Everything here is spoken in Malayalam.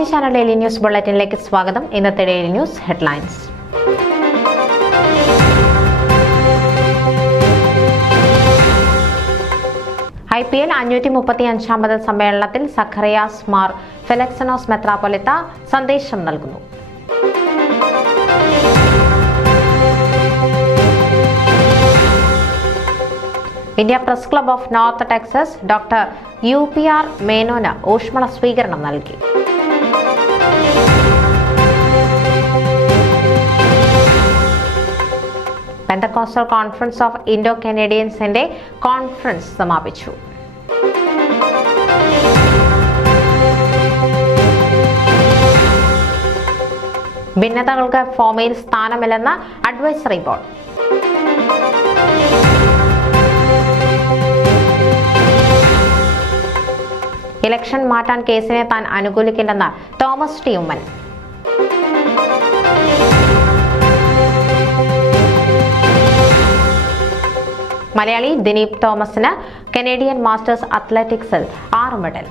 പ്രവാസി ചാനൽ ഡെയിലി ന്യൂസ് ബുള്ളറ്റിനിലേക്ക് സ്വാഗതം. ഇന്നത്തെ ഡെയിലി ന്യൂസ് ഹെഡ്ലൈൻസ്. IPL 535ാമത് സമ്മേളനത്തിൽ സഖറിയാസ് മാർ ഫെലക്സനോസ് മെത്രാപ്പൊലിത്ത സന്ദേശം നൽകുന്നു. India press club of North Texas doctor UPR മേനോന് ഊഷ്മള സ്വീകരണം നൽകി. പെന്തക്കോസ്റ്റൽ കോൺഫറൻസ് ഓഫ് ഇൻഡോ കനേഡിയൻസിന്റെ കോൺഫറൻസ് സമാപിച്ചു. ഭിന്നതകൾക്ക് ഫോമയിൽ സ്ഥാനമില്ലെന്ന് അഡ്വൈസറി ബോർഡ്. ഇലക്ഷൻ മാറ്റാൻ കേസിനെ താൻ അനുകൂലിക്കില്ലെന്ന് തോമസ് ടി ഉമ്മൻ. മലയാളി ദിനീപ് തോമസിന് കനേഡിയൻ മാസ്റ്റേഴ്സ് അത്ലറ്റിക്സിൽ 6 മെഡൽ.